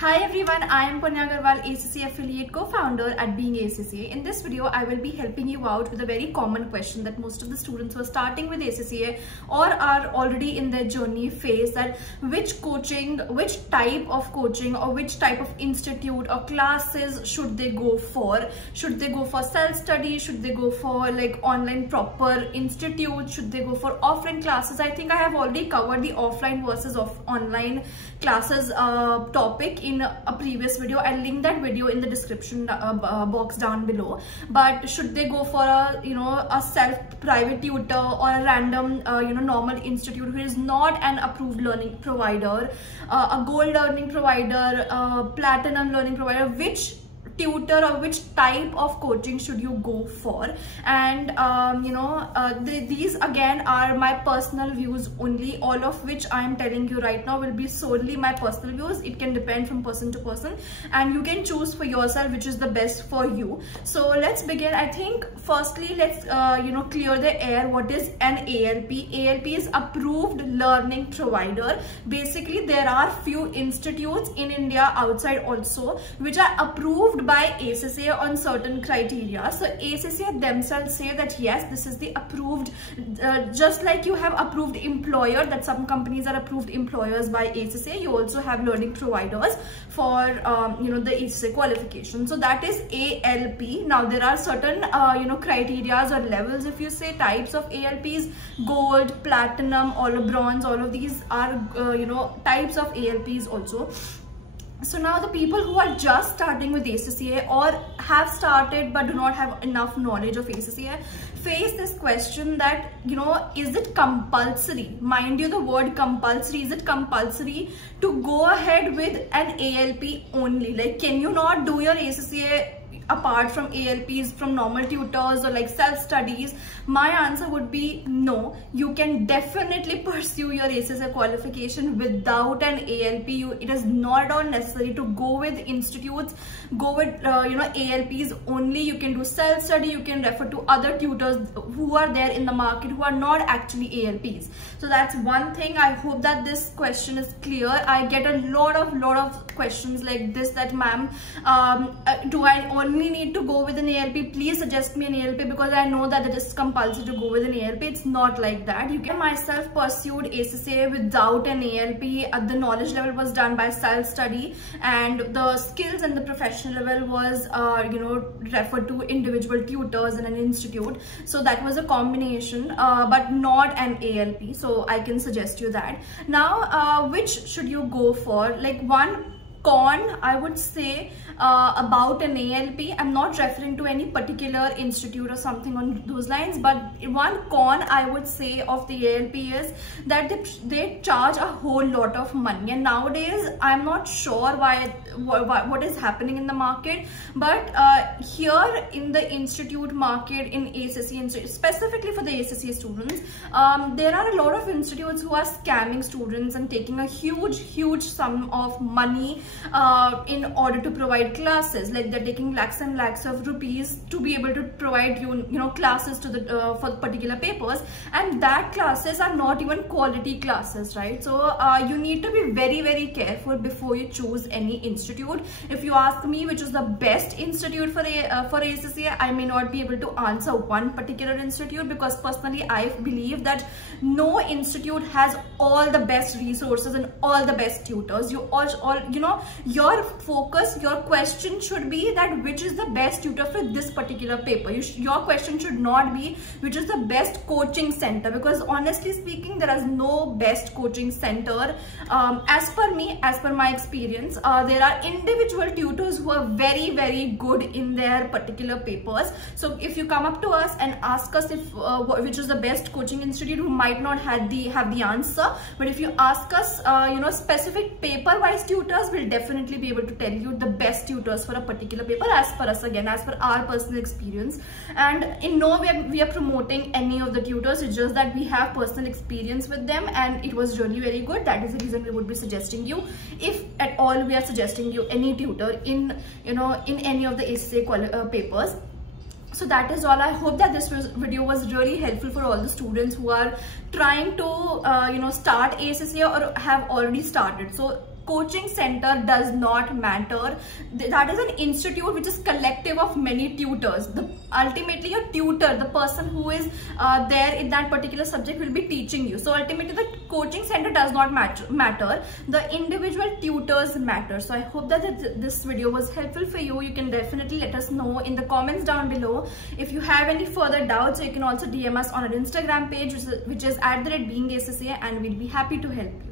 Hi everyone, I am Punya Agarwal, ACCA affiliate co-founder at Being ACCA. In this video, I will be helping you out with a very common question that most of the students who are starting with ACCA or are already in their journey face, that which type of coaching or which type of institute or classes should they go for? Should they go for self-study? Should they go for like online proper institute? Should they go for offline classes? I think I have already covered the offline versus online classes topic in a previous video. I'll link that video in the description box down below. But should they go for a self private tutor or a random normal institute who is not an approved learning provider, a gold learning provider, platinum learning provider? Which tutor or which type of coaching should you go for? And these again are my personal views only. All of which I am telling you right now will be solely my personal views. It can depend from person to person, and you can choose for yourself which is the best for you. So let's begin. I think firstly let's clear the air. What is an ALP? ALP is approved learning provider. Basically there are few institutes in India, outside also, which are approved by ACCA on certain criteria. So ACCA themselves say that yes, this is the approved, just like you have approved employer, that some companies are approved employers by ACCA, you also have learning providers for the ACCA qualification. So that is ALP. Now there are certain criterias or levels, if you say, types of ALPs: gold, platinum, or bronze. All of these are types of ALPs also. So now the people who are just starting with ACCA or have started but do not have enough knowledge of ACCA face this question that, is it compulsory? Mind you, the word compulsory, is it compulsory to go ahead with an ALP only? Like, can you not do your ACCA apart from ALPs, from normal tutors or like self-studies? My answer would be no. You can definitely pursue your ACCA qualification without an ALP. It is not at all necessary to go with institutes, go with ALPs only. You can do self-study, you can refer to other tutors who are there in the market who are not actually ALPs. So that's one thing. I hope that this question is clear. I get a lot of questions like this, that ma'am, do I only need to go with an ALP? Please suggest me an ALP, because I know that it is compulsory to go with an ALP. It's not like that. You can myself pursued ACCA without an ALP. The knowledge level was done by self-study, and the skills and the professional level was referred to individual tutors in an institute. So that was a combination, but not an ALP. So I can suggest you that. Now which should you go for? Like, one con I would say about an ALP, I'm not referring to any particular institute or something on those lines, but one con I would say of the ALP is that they charge a whole lot of money. And nowadays I'm not sure what is happening in the market, but here in the institute market, in ACCA, specifically for the ACCA students, there are a lot of institutes who are scamming students and taking a huge sum of money in order to provide classes. Like, they're taking lakhs and lakhs of rupees to be able to provide classes to the for particular papers, and that classes are not even quality classes, right? So you need to be very careful before you choose any institute. If you ask me which is the best institute for ACCA, I may not be able to answer one particular institute, because personally I believe that no institute has all the best resources and all the best tutors. Your focus, your question should be that which is the best tutor for this particular paper. Your question should not be which is the best coaching center, because honestly speaking, there is no best coaching center. As per me, as per my experience, there are individual tutors who are very good in their particular papers. So if you come up to us and ask us if which is the best coaching institute, we might not have the answer. But if you ask us specific paper wise tutors, we'll definitely be able to tell you the best tutors for a particular paper, as per us, again, as per our personal experience. And in no way we are promoting any of the tutors. It's just that we have personal experience with them and it was really very good. That is the reason we would be suggesting you, if at all we are suggesting you any tutor in any of the ACCA papers. So that is all. I hope that this video was really helpful for all the students who are trying to start ACCA or have already started. So coaching center does not matter. That is an institute which is collective of many tutors. Ultimately your tutor, the person who is there in that particular subject, will be teaching you. So ultimately the coaching center does not matter. The individual tutors matter. So I hope that this video was helpful for you. You can definitely let us know in the comments down below. If you have any further doubts, you can also DM us on our Instagram page, which is @beingacca, and we'll be happy to help you.